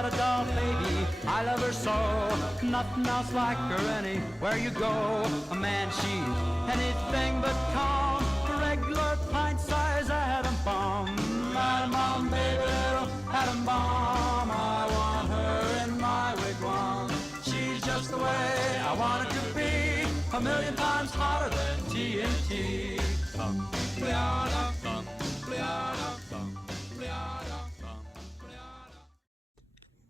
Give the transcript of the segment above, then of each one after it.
got a doll baby, I love her so. Nothing else like her anywhere you go. A man, she's anything but calm. A regular pint-sized atom bomb. Atom bomb, baby, little atom bomb. I want her in my wigwam. She's just the way I want it to be. A million times hotter than TNT. Pliana, Pliana, Pliana.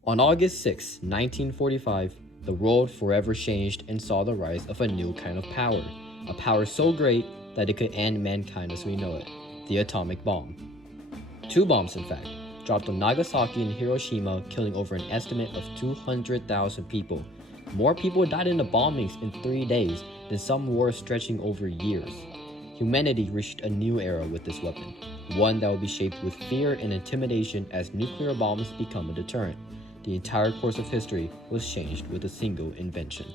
On August 6, 1945, the world forever changed and saw the rise of a new kind of power. A power so great that it could end mankind as we know it, the atomic bomb. 2 bombs, in fact, dropped on Nagasaki and Hiroshima, killing over an estimate of 200,000 people. More people died in the bombings in 3 days than some wars stretching over years. Humanity reached a new era with this weapon, one that will be shaped with fear and intimidation as nuclear bombs become a deterrent. The entire course of history was changed with a single invention.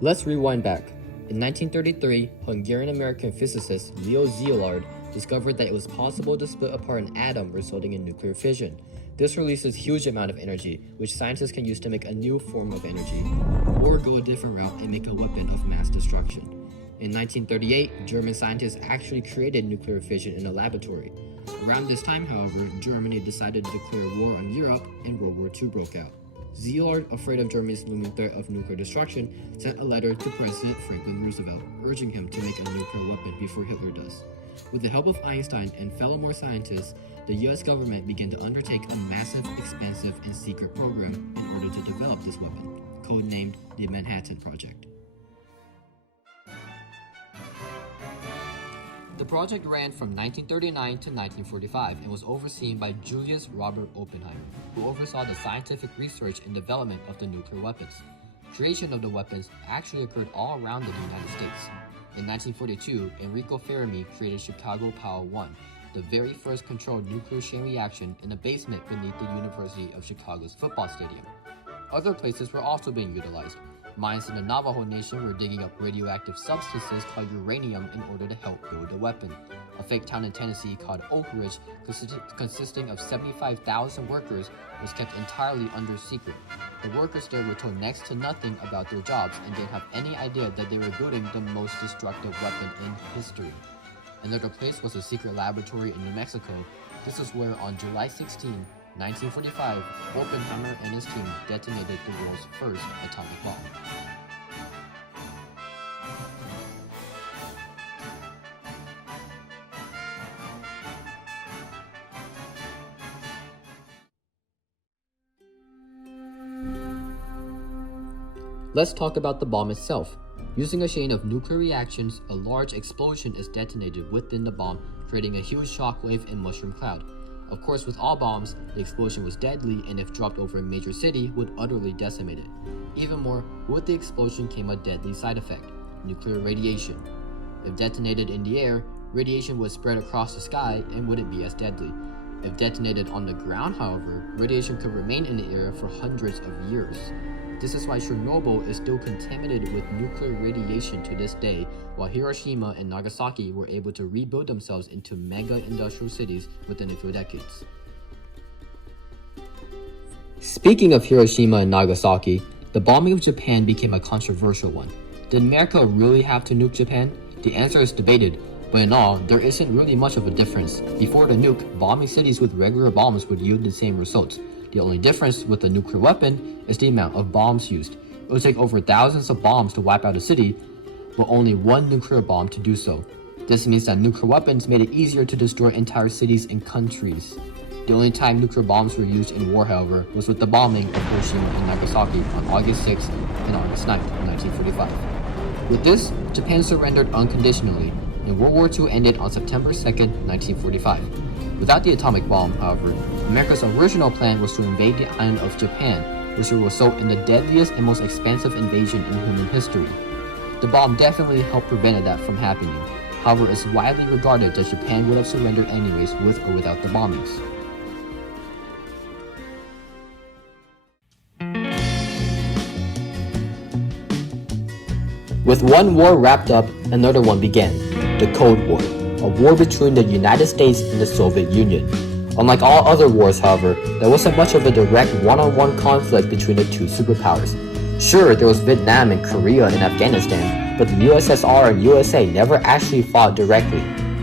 Let's rewind back. In 1933, Hungarian-American physicist Leo Szilard discovered that it was possible to split apart an atom, resulting in nuclear fission. This releases huge amount of energy, which scientists can use to make a new form of energy, or go a different route and make a weapon of mass destruction. In 1938, German scientists actually created nuclear fission in a laboratory. Around this time, however, Germany decided to declare war on Europe and World War II broke out. Szilard, afraid of Germany's looming threat of nuclear destruction, sent a letter to President Franklin Roosevelt, urging him to make a nuclear weapon before Hitler does. With the help of Einstein and fellow more scientists, the US government began to undertake a massive, expensive, and secret program in order to develop this weapon, codenamed the Manhattan Project. The project ran from 1939 to 1945 and was overseen by Julius Robert Oppenheimer, who oversaw the scientific research and development of the nuclear weapons. Creation of the weapons actually occurred all around the United States. In 1942, Enrico Fermi created Chicago Power 1, the very first controlled nuclear chain reaction in a basement beneath the University of Chicago's football stadium. Other places were also being utilized. Mines in the Navajo Nation were digging up radioactive substances called uranium in order to help build the weapon. A fake town in Tennessee called Oak Ridge, consisting of 75,000 workers, was kept entirely under secret. The workers there were told next to nothing about their jobs and didn't have any idea that they were building the most destructive weapon in history. Another place was a secret laboratory in New Mexico. This is where on July 16, 1945, Oppenheimer and his team detonated the world's first atomic bomb. Let's talk about the bomb itself. Using a chain of nuclear reactions, a large explosion is detonated within the bomb, creating a huge shockwave and mushroom cloud. Of course, with all bombs, the explosion was deadly and if dropped over a major city, would utterly decimate it. Even more, with the explosion came a deadly side effect, nuclear radiation. If detonated in the air, radiation would spread across the sky and wouldn't be as deadly. If detonated on the ground, however, radiation could remain in the air for hundreds of years. This is why Chernobyl is still contaminated with nuclear radiation to this day, while Hiroshima and Nagasaki were able to rebuild themselves into mega industrial cities within a few decades. Speaking of Hiroshima and Nagasaki, the bombing of Japan became a controversial one. Did America really have to nuke Japan? The answer is debated, but in all, there isn't really much of a difference. Before the nuke, bombing cities with regular bombs would yield the same results. The only difference with a nuclear weapon is the amount of bombs used. It would take over thousands of bombs to wipe out a city, but only one nuclear bomb to do so. This means that nuclear weapons made it easier to destroy entire cities and countries. The only time nuclear bombs were used in war, however, was with the bombing of Hiroshima and Nagasaki on August 6 and August 9, 1945. With this, Japan surrendered unconditionally, and World War II ended on September 2, 1945. Without the atomic bomb, however, America's original plan was to invade the island of Japan, which would result in the deadliest and most expensive invasion in human history. The bomb definitely helped prevent that from happening. However, it's widely regarded that Japan would have surrendered anyways with or without the bombings. With one war wrapped up, another one began, the Cold War. a war between the United States and the Soviet Union. Unlike all other wars, however, there wasn't much of a direct one-on-one conflict between the two superpowers. Sure, there was Vietnam and Korea and Afghanistan, but the USSR and USA never actually fought directly.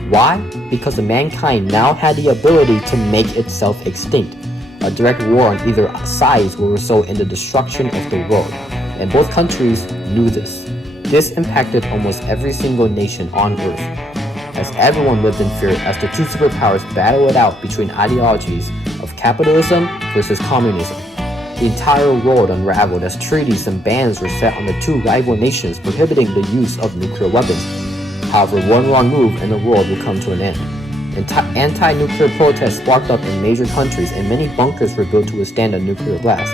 Why? Because mankind now had the ability to make itself extinct. A direct war on either side will result in the destruction of the world, and both countries knew this. This impacted almost every single nation on Earth, as everyone lived in fear as the two superpowers battled it out between ideologies of capitalism versus communism. The entire world unraveled as treaties and bans were set on the two rival nations prohibiting the use of nuclear weapons. However, one wrong move and the world would come to an end. Anti-nuclear protests sparked up in major countries and many bunkers were built to withstand a nuclear blast.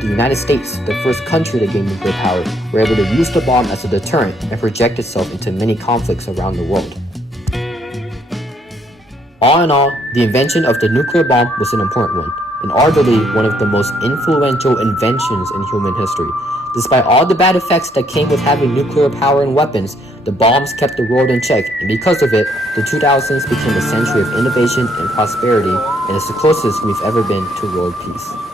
The United States, the first country to gain nuclear power, were able to use the bomb as a deterrent and project itself into many conflicts around the world. All in all, the invention of the nuclear bomb was an important one, and arguably one of the most influential inventions in human history. Despite all the bad effects that came with having nuclear power and weapons, the bombs kept the world in check, and because of it, the 2000s became a century of innovation and prosperity, and it's the closest we've ever been to world peace.